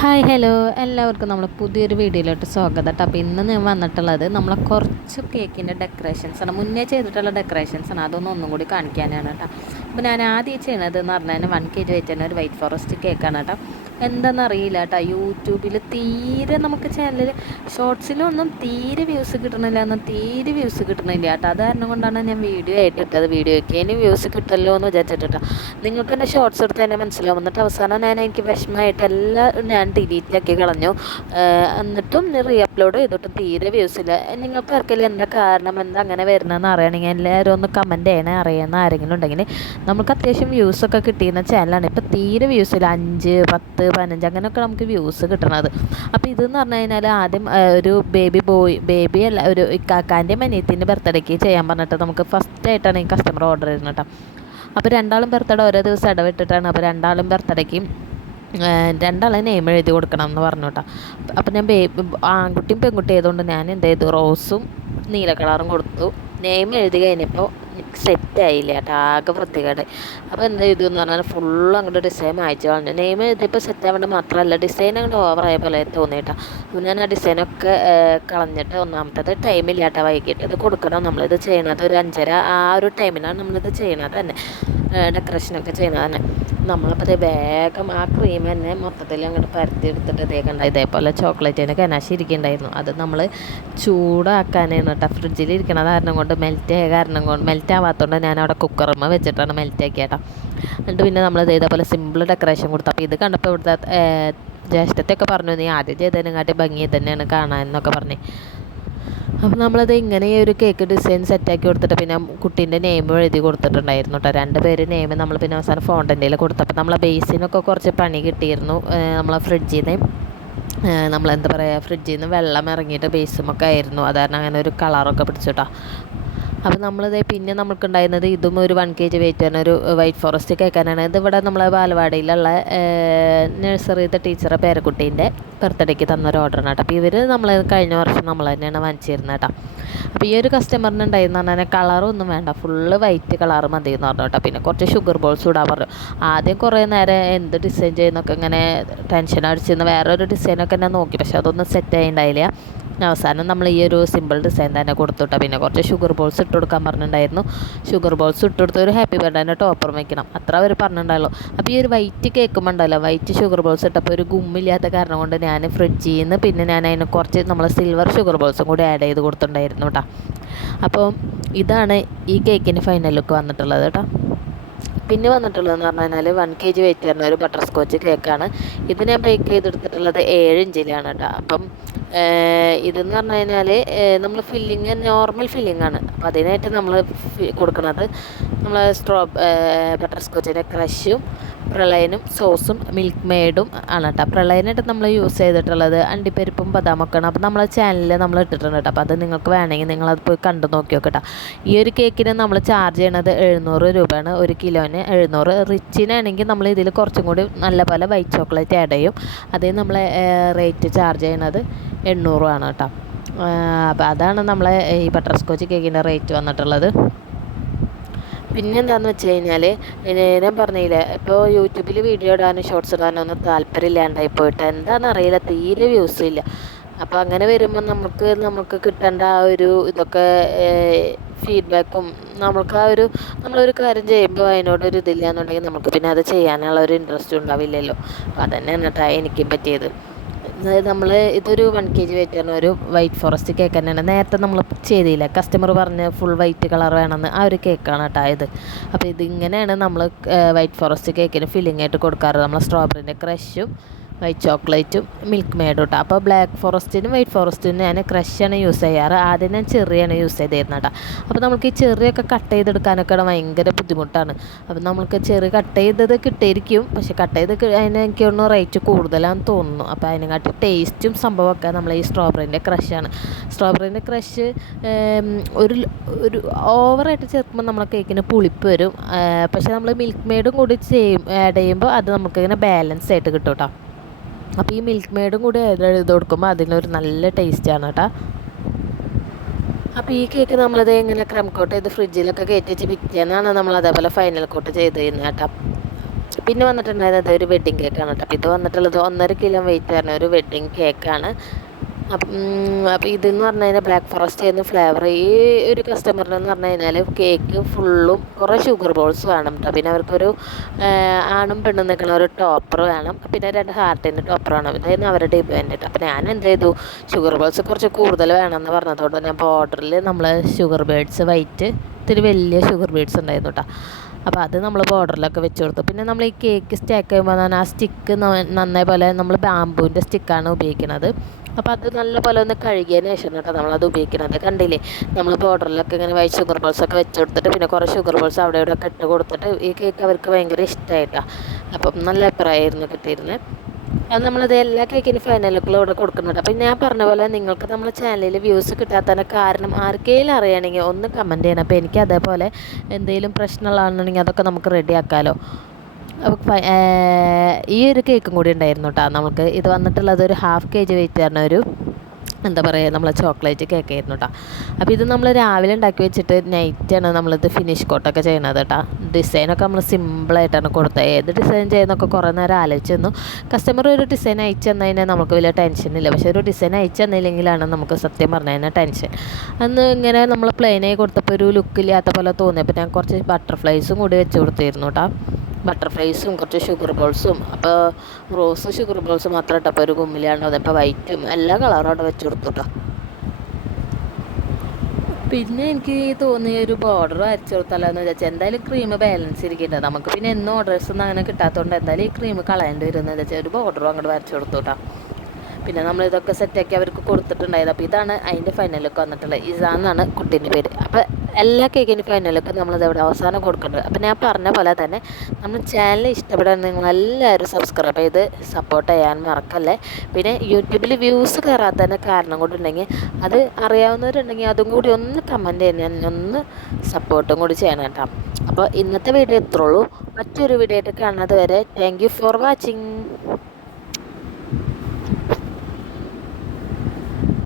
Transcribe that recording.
Hi hello എല്ലാവർക്കും നമ്മൾ പുതിയൊരു വീഡിയോയിലോട്ട് സ്വാഗതം കേട്ടോ. അപ്പോൾ ഇന്ന് ഞാൻ വന്നിട്ടുള്ളത് നമ്മളെ കുറച്ച് കേക്കിൻ്റെ ഡെക്കറേഷൻസാണ്, മുന്നേ ചെയ്തിട്ടുള്ള ഡെക്കറേഷൻസാണ്. അതൊന്നും ഒന്നും കൂടി കാണിക്കാനാണ് കേട്ടോ. അപ്പോൾ ഞാൻ ആദ്യം ചെയ്യണത് എന്ന് പറഞ്ഞാൽ 1 kg വെയിറ്റ് ചെയ്യുന്ന ഒരു വൈറ്റ് ഫോറസ്റ്റ് കേക്കാണ് കേട്ടോ. എന്താണെന്നറിയില്ല കേട്ടോ, യൂട്യൂബിൽ തീരെ നമുക്ക് ചാനലിൽ ഷോർട്സിലൊന്നും തീരെ വ്യൂസ് കിട്ടണില്ല കേട്ടോ. അത് കാരണം കൊണ്ടാണ് ഞാൻ വീഡിയോ ആയിട്ട് ഇട്ടത്. വീഡിയോയ്ക്ക് ഇനി വ്യൂസ് കിട്ടല്ലോ എന്ന് വിചാരിച്ചിട്ടാ. നിങ്ങൾക്ക് എൻ്റെ ഷോർട്സ് എടുത്ത് തന്നെ മനസ്സിലാവും. എന്നിട്ട് അവസാനം എനിക്ക് വിഷമമായിട്ട് എല്ലാം ഞാൻ ഡിലീറ്റാക്കി കളഞ്ഞു. എന്നിട്ടും റീ അപ്ലോഡ് ചെയ്തിട്ടും തീരെ വ്യൂസ് ഇല്ല. നിങ്ങൾക്ക് ആർക്കെങ്കിലും എന്താ കാരണം, എന്താ അങ്ങനെ വരുന്നതെന്ന് അറിയണമെങ്കിൽ എല്ലാവരും ഒന്ന് കമൻറ്റ് ചെയ്യണേ. അറിയുന്ന ആരെങ്കിലും ഉണ്ടെങ്കിൽ നമുക്ക് അത്യാവശ്യം വ്യൂസൊക്കെ കിട്ടിയിരുന്ന ചാനലാണ്. ഇപ്പോൾ തീരെ വ്യൂസില്ല, 5, 10, 15 അങ്ങനെയൊക്കെ നമുക്ക് വ്യൂസ് കിട്ടണത്. അപ്പോൾ ഇതെന്ന് പറഞ്ഞു കഴിഞ്ഞാൽ ആദ്യം ഒരു ബേബി അല്ല, ഒരു ഇക്കാക്കാൻ്റെയും അനിയത്തിൻ്റെ ബർത്ത്ഡേക്ക് ചെയ്യാൻ പറഞ്ഞിട്ട് നമുക്ക് ഫസ്റ്റായിട്ടാണ് ഈ കസ്റ്റമർ ഓർഡർ ചെയ്യുന്നത് കേട്ടോ. അപ്പോൾ രണ്ടാളും ബർത്ത്ഡേ ഓരോ ദിവസം ഇടവിട്ടിട്ടാണ്. അപ്പോൾ രണ്ടാളും ബർത്ത്ഡേക്ക് രണ്ടാളെ നെയിം എഴുതി കൊടുക്കണം എന്ന് പറഞ്ഞു കേട്ടോ. അപ്പം ഞാൻ ആൺകുട്ടിയും പെൺകുട്ടി ആയതുകൊണ്ട് ഞാൻ എന്ത് ചെയ്തു, റോസും നീല കളറും കൊടുത്തു. നെയിം എഴുതി കഴിഞ്ഞപ്പോൾ സെറ്റായില്ല കേട്ടോ, ആകെ വൃത്തികേട്. അപ്പോൾ എന്ത് ചെയ്തു എന്ന് പറഞ്ഞാൽ ഫുള്ള് അങ്ങോട്ട് ഡിസൈൻ അയച്ചു കളഞ്ഞു. നെയിം എഴുതിയപ്പോൾ സെറ്റാവേണ്ട മാത്രമല്ല, ഡിസൈൻ അങ്ങോട്ട് ഓവറായ പോലെ തോന്നിയിട്ടാ. അപ്പോൾ ഞാൻ ആ ഡിസൈനൊക്കെ കളഞ്ഞിട്ട്, ഒന്നാമത്തത് ടൈമില്ല കേട്ടോ, വൈകിട്ട് ഇത് കൊടുക്കണം. നമ്മളിത് ചെയ്യണത് ഒരു 5:30 ആ ഒരു ടൈമിലാണ് നമ്മളിത് ചെയ്യണത് തന്നെ, ഡെക്കറേഷനൊക്കെ ചെയ്യുന്നത് തന്നെ. നമ്മളപ്പോൾ വേഗം ആ ക്രീം തന്നെ മൊത്തത്തിൽ അങ്ങോട്ട് പരത്തി എടുത്തിട്ട് തേക്കണ്ട. ഇതേപോലെ ചോക്ലേറ്റിന് കനാശി ഇരിക്കുന്നുണ്ടായിരുന്നു, അത് നമ്മൾ ചൂടാക്കാനാണ് കേട്ടോ. ഫ്രിഡ്ജിലിരിക്കണത് കാരണം കൊണ്ട് മെൽറ്റ് ആവാത്തതുകൊണ്ട് ഞാൻ അവിടെ കുക്കറുമ്മ വെച്ചിട്ടാണ് മെൽറ്റ് ആക്കിയേട്ടാ. എന്നിട്ട് പിന്നെ നമ്മൾ ഇതേപോലെ സിമ്പിൾ ഡെക്കറേഷൻ കൊടുത്തു. അപ്പോൾ ഇത് കണ്ടപ്പോൾ ഇവിടുത്തെ ജ്യേഷ്ഠത്തെയൊക്കെ പറഞ്ഞു, നീ ആദ്യം ചെയ്തതിനെക്കാട്ടി ഭംഗി തന്നെയാണ് കാണാൻ എന്നൊക്കെ പറഞ്ഞു. അപ്പോൾ നമ്മളത് ഇങ്ങനെ ഒരു കേക്ക് ഡിസൈൻ സെറ്റാക്കി കൊടുത്തിട്ട് പിന്നെ കുട്ടീൻ്റെ നെയിം എഴുതി കൊടുത്തിട്ടുണ്ടായിരുന്നു കേട്ടോ. 2 പേര് നെയിം നമ്മൾ പിന്നെ അവസാനം ഫോണ്ടൻ്റെയിൽ കൊടുത്തപ്പോൾ നമ്മളെ ബേസിനൊക്കെ കുറച്ച് പണി കിട്ടിയിരുന്നു. നമ്മളെ ഫ്രിഡ്ജിൽ നിന്ന് നമ്മളെന്താ പറയുക, ഫ്രിഡ്ജിൽ നിന്ന് വെള്ളം ഇറങ്ങിയിട്ട് ബേസുമൊക്കെ ആയിരുന്നു. അത് കാരണം അങ്ങനെ ഒരു കളറൊക്കെ പിടിച്ചിട്ടോ. അപ്പോൾ നമ്മളിത് പിന്നെ നമുക്കുണ്ടായിരുന്നത് ഇതും ഒരു 1 kg വെയിറ്റ് വരുന്ന ഒരു വൈറ്റ് ഫോറസ്റ്റ് കേൾക്കാനാണ്. ഇതിവിടെ നമ്മളെ ബാലവാടിയിലുള്ള നഴ്സറിയിലത്തെ ടീച്ചറെ പേരക്കുട്ടീൻ്റെ ബർത്ത്ഡേക്ക് തന്നൊരു ഓർഡറാണ് കേട്ടോ. അപ്പോൾ ഇവർ നമ്മൾ കഴിഞ്ഞ വർഷം നമ്മൾ തന്നെയാണ് വാങ്ങിച്ചിരുന്നത് കേട്ടോ. അപ്പോൾ ഈ ഒരു കസ്റ്റമറിന് ഉണ്ടായിരുന്നു പറഞ്ഞാൽ കളറൊന്നും വേണ്ട, ഫുള്ള് വൈറ്റ് കളർ മതി എന്ന് പറഞ്ഞു കേട്ടോ. പിന്നെ കുറച്ച് ഷുഗർ ബോൾസ് ഇടാൻ പറഞ്ഞു. ആദ്യം കുറേ നേരം എന്ത് ഡിസൈൻ ചെയ്യുന്നൊക്കെ ഇങ്ങനെ ടെൻഷൻ അടിച്ചിരുന്നു. വേറൊരു ഡിസൈനൊക്കെ ഞാൻ നോക്കി, പക്ഷെ അതൊന്നും സെറ്റ് ആയിണ്ടായില്ല. അവസാനം നമ്മൾ ഈ ഒരു സിമ്പിൾ ഡിസൈൻ തന്നെ കൊടുത്തുട്ടോ. പിന്നെ കുറച്ച് ഷുഗർ ബോൾസ് ഇട്ട് കൊടുക്കാൻ പറഞ്ഞിട്ടുണ്ടായിരുന്നു. ഷുഗർ ബോൾസ് ഇട്ട് കൊടുത്ത് ഒരു ഹാപ്പി ബർത്ത്ഡേൻ്റെ ടോപ്പർ വയ്ക്കണം, അത്ര അവർ പറഞ്ഞിട്ടുണ്ടല്ലോ. അപ്പോൾ ഈ ഒരു വൈറ്റ് കേൾക്കുമ്പോൾ ഉണ്ടല്ലോ, വൈറ്റ് ഷുഗർ ബോൾസ് ഇട്ടപ്പോൾ ഒരു ഗുമ്മില്ലാത്ത കാരണം കൊണ്ട് ഞാൻ ഫ്രിഡ്ജിൽ നിന്ന് പിന്നെ ഞാൻ അതിന് കുറച്ച് നമ്മൾ സിൽവർ ഷുഗർ ബോൾസും കൂടി ആഡ് ചെയ്ത് കൊടുത്തിട്ടുണ്ടായിരുന്നു കേട്ടോ. അപ്പോൾ ഇതാണ് ഈ കേക്കിന് ഫൈനൽ ലുക്ക് വന്നിട്ടുള്ളത് കേട്ടോ. പിന്നെ വന്നിട്ടുള്ളതെന്ന് പറഞ്ഞു കഴിഞ്ഞാൽ 1 kg വെയിറ്റ് വരുന്ന ഒരു ബട്ടർ സ്കോച്ച് കേക്കാണ്. ഇത് ഞാൻ ബേക്ക് ചെയ്തെടുത്തിട്ടുള്ളത് 7 ഇഞ്ചിലാണ് കേട്ടോ. അപ്പം ഇതെന്ന് പറഞ്ഞു കഴിഞ്ഞാൽ നമ്മൾ ഫില്ലിങ് നോർമൽ ഫില്ലിംഗ് ആണ്. അപ്പോൾ അതിനായിട്ട് നമ്മൾ കൊടുക്കുന്നത് നമ്മൾ ബട്ടർ സ്കോച്ചിൻ്റെ ക്രഷും പ്രളയനും സോസും മിൽക്ക് മെയ്ഡും ആണ് കേട്ടോ. പ്രളയനായിട്ട് നമ്മൾ യൂസ് ചെയ്തിട്ടുള്ളത് അണ്ടിപ്പരിപ്പും ബദാമൊക്കെയാണ്. അപ്പോൾ നമ്മളെ ചാനലിൽ നമ്മൾ ഇട്ടിട്ടുണ്ട് കേട്ടോ. അപ്പോൾ അത് നിങ്ങൾക്ക് വേണമെങ്കിൽ നിങ്ങളത് പോയി കണ്ടു നോക്കി നോക്കട്ടോ. ഈ ഒരു കേക്കിന് നമ്മൾ ചാർജ് ചെയ്യണത് 700 രൂപയാണ്, 1 കിലോന് 700. റിച്ചിനാണെങ്കിൽ നമ്മൾ ഇതിൽ കുറച്ചും കൂടി നല്ല പോലെ വൈറ്റ് ചോക്ലേറ്റ് ആഡ് ചെയ്യും. അതേ നമ്മളെ റേറ്റ് ചാർജ് ചെയ്യണത് 800 ആണ് കേട്ടോ. അപ്പോൾ അതാണ് നമ്മളെ ഈ ബട്ടർ സ്കോച്ച് കേക്കിൻ്റെ റേറ്റ് വന്നിട്ടുള്ളത്. പിന്നെ എന്താണെന്ന് വെച്ച് കഴിഞ്ഞാൽ ഞാൻ പറഞ്ഞില്ലേ, ഇപ്പോൾ യൂട്യൂബിൽ വീഡിയോ ഇടാനും ഷോർട്സ് ഇടാനും ഒന്നും താല്പര്യമില്ലാണ്ടായി പോയിട്ട്, എന്താണെന്നറിയില്ല, തീരെ വ്യൂസ് ഇല്ല. അപ്പോൾ അങ്ങനെ വരുമ്പോൾ നമുക്ക് കിട്ടേണ്ട ആ ഒരു ഇതൊക്കെ ഫീഡ്ബാക്കും നമുക്ക് ആ ഒരു നമ്മളൊരു കാര്യം ചെയ്യുമ്പോൾ അതിനോടൊരു ഇതില്ല എന്നുണ്ടെങ്കിൽ നമുക്ക് പിന്നെ അത് ചെയ്യാനുള്ള ഒരു ഇൻട്രസ്റ്റ് ഉണ്ടാവില്ലല്ലോ. അപ്പോൾ അതന്നെയാണ് കേട്ടോ എനിക്കും പറ്റിയത്. നമ്മൾ ഇതൊരു 1 kg വെയിറ്റ് വരുന്ന ഒരു വൈറ്റ് ഫോറസ്റ്റ് കേക്ക് തന്നെയാണ്. നേരത്തെ നമ്മൾ ചെയ്തില്ല, കസ്റ്റമർ പറഞ്ഞ് ഫുൾ വൈറ്റ് കളർ വേണമെന്ന്, ആ ഒരു കേക്കാണ് കേട്ടോ ഇത്. അപ്പോൾ ഇതിങ്ങനെയാണ് നമ്മൾ വൈറ്റ് ഫോറസ്റ്റ് കേക്കിന് ഫില്ലിംഗ് ആയിട്ട് കൊടുക്കാറ്. നമ്മൾ സ്ട്രോബെറിൻ്റെ ക്രഷും വൈറ്റ് ചോക്ലേറ്റും മിൽക്ക് മെയ്ഡും കേട്ടോ. അപ്പോൾ ബ്ലാക്ക് ഫോറസ്റ്റിനും വൈറ്റ് ഫോറസ്റ്റിനും ഞാൻ ക്രഷാണ് യൂസ് ചെയ്യാറ്. ആദ്യം ഞാൻ ചെറിയാണ് യൂസ് ചെയ്തിരുന്നത് കേട്ടോ. അപ്പോൾ നമുക്ക് ഈ ചെറിയൊക്കെ കട്ട് ചെയ്തെടുക്കാനൊക്കെ ഭയങ്കര ബുദ്ധിമുട്ടാണ്. അപ്പോൾ നമുക്ക് ചെറിയ കട്ട് ചെയ്തത് കിട്ടിയിരിക്കും, പക്ഷെ കട്ട് ചെയ്ത് അതിന് എനിക്കൊന്ന് റേറ്റ് കൂടുതലാണെന്ന് തോന്നുന്നു. അപ്പോൾ അതിനെക്കാട്ടി ടേസ്റ്റും സംഭവമൊക്കെ നമ്മൾ ഈ സ്ട്രോബെറിൻ്റെ ക്രഷാണ്. സ്ട്രോബെറിൻ്റെ ക്രഷ് ഒരു ഓവറായിട്ട് ചേർക്കുമ്പോൾ നമ്മളെ കേക്കിന് പുളിപ്പ് വരും. പക്ഷേ നമ്മൾ മിൽക്ക് മെയ്ഡും കൂടി ആഡ് ചെയ്യുമ്പോൾ അത് നമുക്കിങ്ങനെ ബാലൻസ് ആയിട്ട് കിട്ടും കേട്ടോ. അപ്പോൾ ഈ മിൽക്ക് മെയ്ഡും കൂടി എഴുതി കൊടുക്കുമ്പോൾ അതിനൊരു നല്ല ടേസ്റ്റാണ് കേട്ടോ. അപ്പോൾ ഈ കേക്ക് നമ്മളത് ഇങ്ങനെ ക്രം കോട്ട് ചെയ്ത് ഫ്രിഡ്ജിലൊക്കെ കയറ്റി വെച്ച് പിറ്റേന്നാണ് നമ്മൾ അതേപോലെ ഫൈനൽ കോട്ട് ചെയ്ത് കഴിഞ്ഞാൽ കേട്ടോ. പിന്നെ വന്നിട്ടുണ്ടായത് ഒരു വെഡ്ഡിങ് കേക്കാണ് കേട്ടോ. അപ്പോൾ ഇത് വന്നിട്ടുള്ളത് 1.5 കിലോ വെയിറ്റ് വരുന്ന ഒരു വെഡ്ഡിങ് കേക്കാണ്. അപ്പോൾ ഇതെന്ന് പറഞ്ഞു കഴിഞ്ഞാൽ ബ്ലാക്ക് ഫോറസ്റ്റ് ആയിരുന്നു ഫ്ലേവർ. ഈ ഒരു കസ്റ്റമറിനെന്ന് പറഞ്ഞു കഴിഞ്ഞാൽ കേക്ക് ഫുള്ളും കുറേ ഷുഗർ ബോൾസ് വേണം കേട്ടോ. പിന്നെ അവർക്കൊരു ആണും പെണ്ണും നിൽക്കുന്ന ഒരു ടോപ്പർ വേണം, പിന്നെ 2 ഹാർട്ടിൻ്റെ ടോപ്പർ വേണം. ഇതായിരുന്നു അവരുടെ ഡിമാൻഡ് കേട്ടോ. അപ്പോൾ ഞാൻ എന്ത് ചെയ്തു, ഷുഗർ ബോൾസ് കുറച്ച് കൂടുതൽ വേണമെന്ന് പറഞ്ഞതുകൊണ്ട് ഞാൻ ബോർഡറിൽ നമ്മൾ ഷുഗർ ബേഡ്സ് വൈറ്റ് ഇത്തിരി വലിയ ഷുഗർ ബീഡ്സ് ഉണ്ടായിരുന്നു കേട്ടോ. അപ്പോൾ അത് നമ്മൾ ബോർഡറിലൊക്കെ വെച്ച് കൊടുത്തു. പിന്നെ നമ്മൾ ഈ കേക്ക് സ്റ്റാക്ക് ചെയ്യുമ്പോൾ ആ സ്റ്റിക്ക് നന്നായി പോലെ നമ്മൾ ബാമ്പൂവിൻ്റെ സ്റ്റിക്കാണ് ഉപയോഗിക്കുന്നത്. അപ്പോൾ അത് നല്ലപോലെ ഒന്ന് കഴുകിയതിന് ശേഷം കേട്ടോ നമ്മളത് ഉപയോഗിക്കുന്നത്. കണ്ടില്ലേ, നമ്മൾ ബോർഡറിലൊക്കെ ഇങ്ങനെ വൈറ്റ് ഷുഗർ ബോൾസൊക്കെ വെച്ച് കൊടുത്തിട്ട് പിന്നെ കുറേ ഷുഗർ ബോൾസ് അവിടെ ഇവിടെ ഒക്കെ ഇട്ട് കൊടുത്തിട്ട് ഈ കേക്ക് അവർക്ക് ഭയങ്കര ഇഷ്ടമായിട്ടാണ്. അപ്പം നല്ല അഭിപ്രായമായിരുന്നു കിട്ടിയിരുന്നത്. അത് നമ്മളത് എല്ലാ കേക്കിന് ഫൈനലുകളും ഇവിടെ കൊടുക്കുന്നുണ്ട്. അപ്പം ഞാൻ പറഞ്ഞ പോലെ നിങ്ങൾക്ക് നമ്മുടെ ചാനലിൽ വ്യൂസ് കിട്ടാത്തതിന് കാരണം ആർക്കെങ്കിലും അറിയണമെങ്കിൽ ഒന്ന് കമൻറ്റ് ചെയ്യണം. അപ്പോൾ എനിക്ക് അതേപോലെ എന്തെങ്കിലും പ്രശ്നമുള്ളതാണെന്നുണ്ടെങ്കിൽ അതൊക്കെ നമുക്ക് റെഡിയാക്കാമല്ലോ. അപ്പോൾ ഈ ഒരു കേക്കും കൂടി ഉണ്ടായിരുന്നു കേട്ടോ നമുക്ക്. ഇത് വന്നിട്ടുള്ളത് ഒരു 1/2 kg വെയിറ്റ് വരുന്ന ഒരു എന്താ പറയുക നമ്മളെ ചോക്ലേറ്റ് കേക്ക് ആയിരുന്നു കേട്ടോ. അപ്പോൾ ഇത് നമ്മൾ രാവിലെ ഉണ്ടാക്കി വെച്ചിട്ട് നൈറ്റാണ് നമ്മളിത് ഫിനിഷ് കോട്ടൊക്കെ ചെയ്യണത് കേട്ടോ. ഡിസൈനൊക്കെ നമ്മൾ സിമ്പിളായിട്ടാണ് കൊടുത്തത്. ഏത് ഡിസൈൻ ചെയ്യുന്നൊക്കെ കുറേ നേരം ആലോചിച്ച് തന്നു. കസ്റ്റമർ ഒരു ഡിസൈൻ അയച്ചു തന്നു കഴിഞ്ഞാൽ നമുക്ക് വലിയ ടെൻഷനില്ല. പക്ഷേ ഒരു ഡിസൈൻ അയച്ചു തന്നില്ലെങ്കിലാണ് നമുക്ക് സത്യം പറഞ്ഞു കഴിഞ്ഞാൽ ടെൻഷൻ. അന്ന് ഇങ്ങനെ നമ്മൾ പ്ലെയിനായി കൊടുത്തപ്പോൾ ഒരു ലുക്കില്ലാത്ത പോലെ തോന്നിയപ്പോൾ ഞാൻ കുറച്ച് ബട്ടർഫ്ലൈസും കൂടി വെച്ച് കൊടുത്തിരുന്നു കേട്ടോ. ബട്ടർഫ്ലൈസും കുറച്ച് ഷുഗർ ബോൾസും. അപ്പോൾ റോസ് ഷുഗർ ബോൾസ് മാത്രം ഇട്ടപ്പോൾ ഒരു കുമ്മിലാണ്. അപ്പോൾ വൈറ്റും എല്ലാ കളറും അവിടെ വെച്ച് കൊടുത്തു കേട്ടോ. പിന്നെ എനിക്ക് തോന്നിയ ഒരു ബോർഡർ വരച്ചു കൊടുത്താലോ എന്ന് വിചാരിച്ചാൽ, എന്തായാലും ക്രീം ബാലൻസ് ഇരിക്കട്ടെ നമുക്ക്. പിന്നെ എന്നും ഓർഡേഴ്സൊന്നും അങ്ങനെ കിട്ടാത്തതുകൊണ്ട് എന്തായാലും ഈ ക്രീം കളയേണ്ടി വരുമെന്ന് വിചാരിച്ചാൽ ഒരു ബോർഡറും അങ്ങോട്ട് വരച്ചു കൊടുത്തു കേട്ടോ. പിന്നെ നമ്മളിതൊക്കെ സെറ്റാക്കി അവർക്ക് കൊടുത്തിട്ടുണ്ടായത്. അപ്പോൾ ഇതാണ് അതിൻ്റെ ഫൈനലൊക്കെ വന്നിട്ടുള്ളത്. ഇസാന്നാണ് കുട്ടീൻ്റെ പേര്. അപ്പോൾ എല്ലാ കേക്കിൻ്റെ ഫൈനലൊക്കെ നമ്മളിത് ഇവിടെ അവസാനം കൊടുക്കുന്നുണ്ട്. അപ്പോൾ ഞാൻ പറഞ്ഞ പോലെ തന്നെ നമ്മൾ ചാനൽ ഇഷ്ടപ്പെടാൻ നിങ്ങളെല്ലാവരും സബ്സ്ക്രൈബ് ചെയ്ത് സപ്പോർട്ട് ചെയ്യാൻ മറക്കല്ലേ. പിന്നെ യൂട്യൂബിൽ വ്യൂസ് കയറാത്തതിന് കാരണം കൊണ്ടുണ്ടെങ്കിൽ അത് അറിയാവുന്നവരുണ്ടെങ്കിൽ അതും കൂടി ഒന്ന് കമൻറ്റ് ചെയ്യാൻ ഒന്ന് സപ്പോർട്ടും കൂടി ചെയ്യണം കേട്ടോ. അപ്പോൾ ഇന്നത്തെ വീഡിയോ ഇത്രയുള്ളൂ. മറ്റൊരു വീഡിയോ ആയിട്ട് കാണുന്നത് വരെ താങ്ക് യു ഫോർ വാച്ചിങ്.